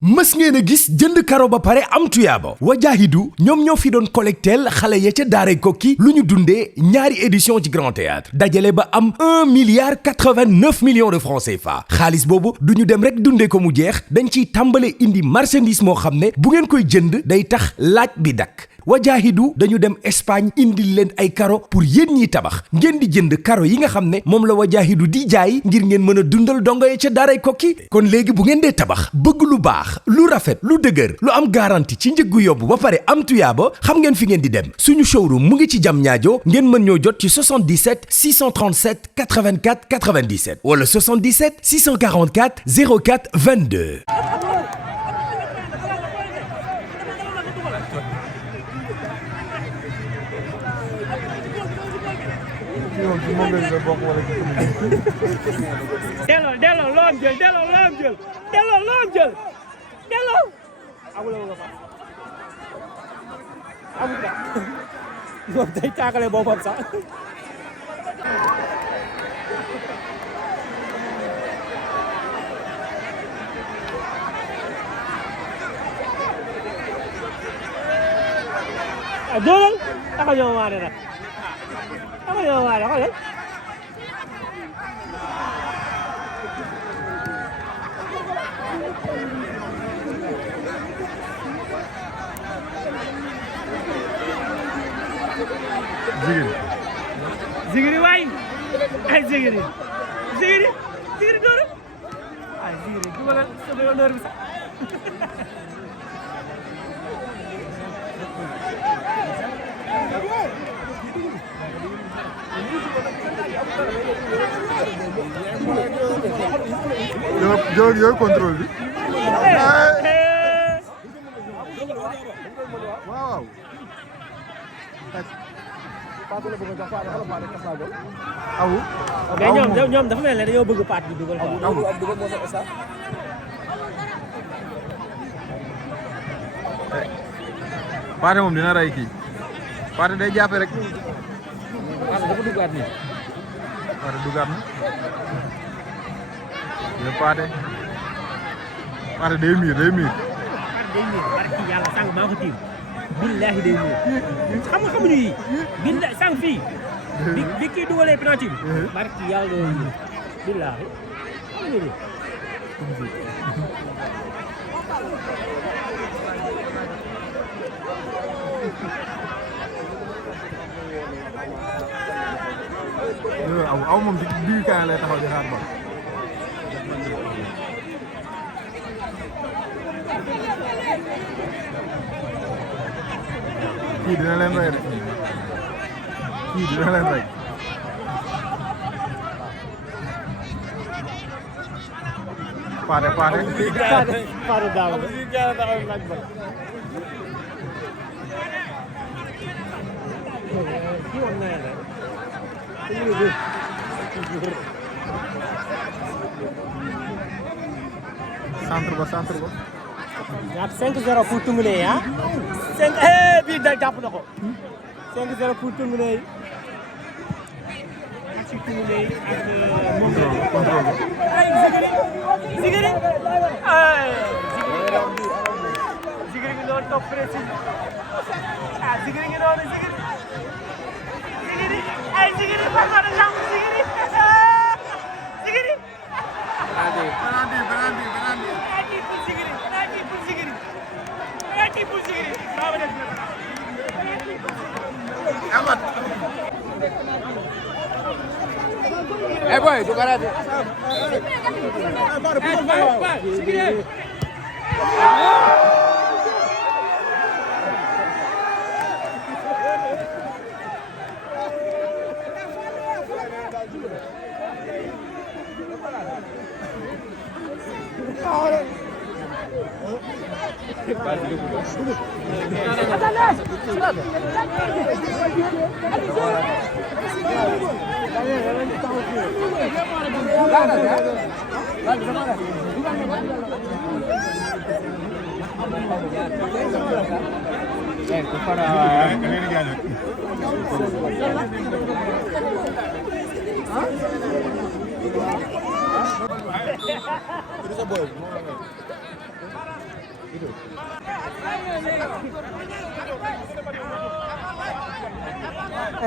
mës ngeen a gis jënd karo ba pare am tuyaaba Wajaahidu ñoom ñoo fi doon collecteel xale ya ca daaray Kokki lu ñu dundee ñaari édition ci Grand Théâtre dajale ba am 1,89 milliard de francs CFA xaalis boobu du ñu dem rek dundee ko mu jeex dañ ciy tàmbale indi marchandise moo xam ne bu ngeen koy jënd day tax laaj bi dakk Wajaahidu dañu dem Espagne indil leen ay karo pour yéen ñiy tabax ngeen di jënd karo yi nga xam ne moom la Wajaahidu di jaay ngir ngeen mën a dundal dongo ya ca daaray Kokki kon léegi bu ngeen dee tabax bëgg lu baax lu rafet lu dëgër lu am garantie ci njëggu yóbbu ba pare am tuyaaba xam ngeen fi ngeen di dem suñu showroom mu ngi ci Diamniadio ngeen mën ñoo jot ci 77 637 84 97 wala 77 644 04 22. delloo loo am jël delloo Abou la nga fa Abou da moom day taakale boppam sax doolal taxa ñoo waane nag taxa ñoo waane xoolal Ziguiri waay ay Ziguiri dóoru ay Ziguiri dugalal sa dóor bi sax Yo contrôle bi waaw Abou mais ñoom dafa mel ne dañoo bëgg paat bi dugal Abou Paate moom dina rey kii Paate day jàppe rek dafa duggaat nii Paate duggaat na yo Paate day miir barki yàlla sànq maa ko tiim billahi day miir xamuñu yi billahi sànq fii bi kii dugalee penalty bi barki yàlla billahi xamuñu ni aw moom ci biir kaay lay taxaw di xaar ba kii dina leen rey de kii dina leen rey Paate daaw centre ba ñaat 5-0 pour Touguouné ah 5 bii da jàpp na ko 5-0 pour Touguouné ak ci Touguouné ak contrôle Ziguiri Ziguiri ngi doon topp précis Ziguiri ngi doon Ziguiri parfois de jambe Ziguiri Eh boy, tu karate.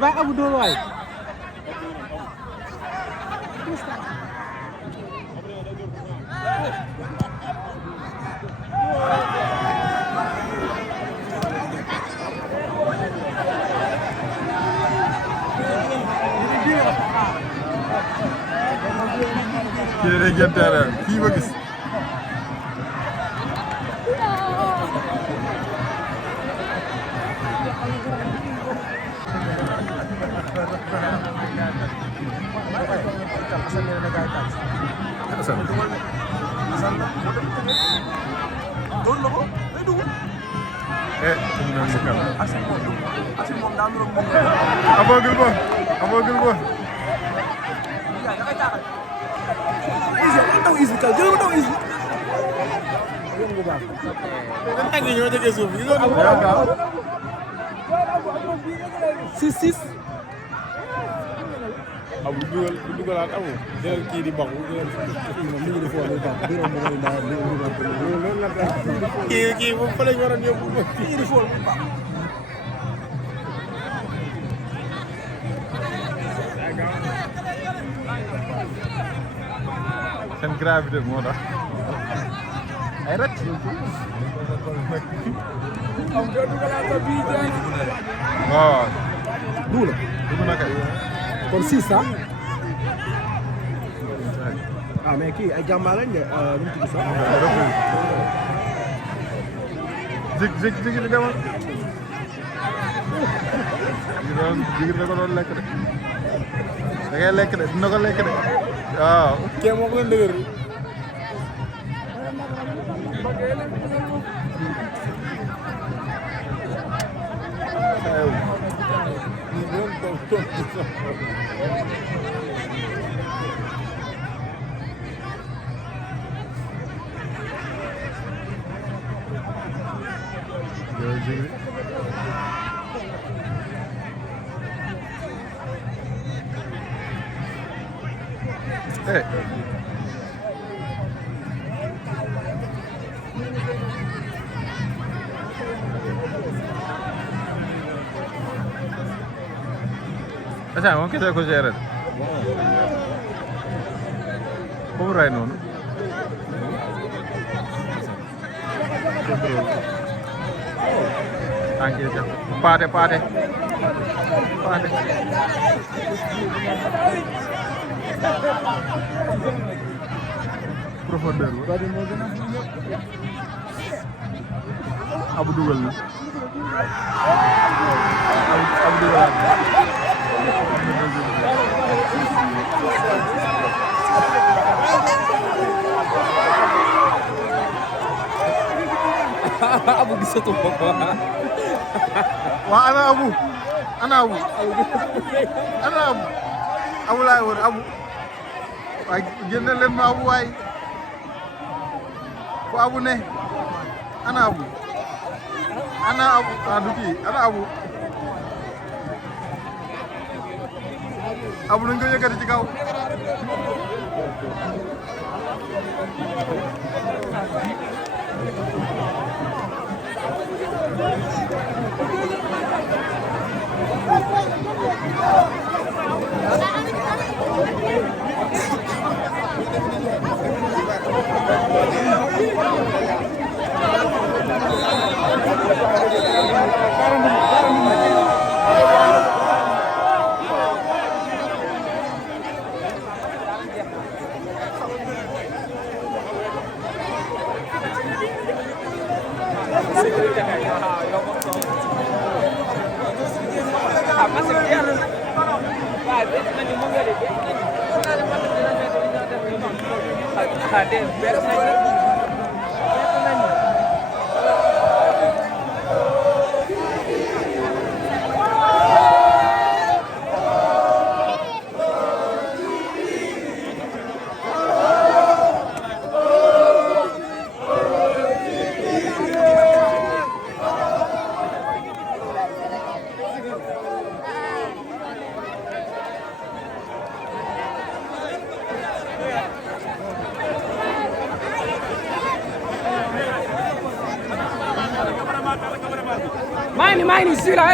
Bàyyi Abou dóor waay. kii day gën terrain kii ma gis. Aveugle ba. Abou dugalaat Abou jëlal kii di baax kii moom fa lañ waroon yóbbu kii di fool bu baax seen gravité moo tax ay rek waaw dugg na kay kon 6 ah mais kii ay jàmbaar lañ de nu mu tudd sax. Ziguiri demal. Ziguiri da ko doon lekk de. da ngay lekk de dina ko lekk de waaw. kii moo ko doon dëgër. Hey. Acha moom kese ko gérer. Foofu ray noonu. Tànk yi paate. Profondeur ba. Abou dugal na. Abou dugal na. Abou gisatu ko ko. Waa ana Abou. Abou laay wër Abou. Waay génne leen ma Abou waay. Fu Abou ne. Ana Abou. Du kii ana Abou. Abou nañ ko yëkkati ci kaw. maa ngi nii celui-là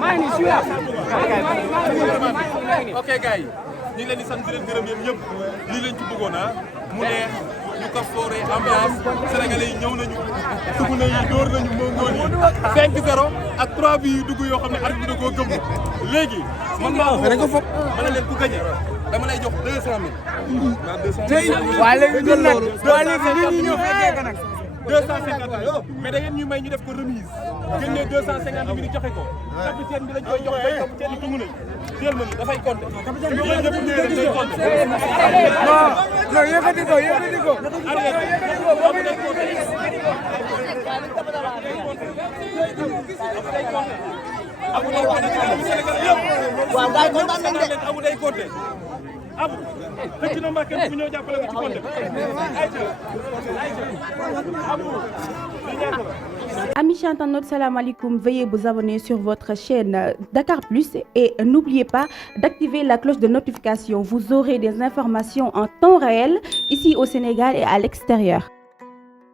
maa ngi nii celui-là. ok gars yi ñu ngi leen di sant di leen gërëm yéen ñëpp lii lañ ci bëggoon mu neex ñu ko fooree ambiance sénégalais yi ñëw nañu Touguouné yi door nañu Mongole yi 5-0 ak 3 buts yu dugg yoo xam ne arbitre bi da koo gëm léegi man maa ko ma ne leen ku gagné dama lay jox 200 000. waaw 200 000 waa léegi ñun nag waa léegi ñun ñu ñëw fekkee ko nag 250 000 mais da ngeen ñu may ñu def ko remise génnee 250 000 joxe ko capitaine bi lañ koy jox bay capitaine bi Touguouné jël ma ni dafay compter yéen ñëpp ñu leen day compter non yëkkati ko Abou day compter ci kanamu Sénégal yëpp waaw gars yi kontaan nañ de. Abou day compter Abou xëcc na Mbacké bu ñëw jàppale ko ci compter Abou Amis internautes, salam alaikum. Veuillez vous abonner sur votre chaîne Dakar Plus et n'oubliez pas d'activer la cloche de notification. Vous aurez des informations en temps réel ici au Sénégal et à l'extérieur.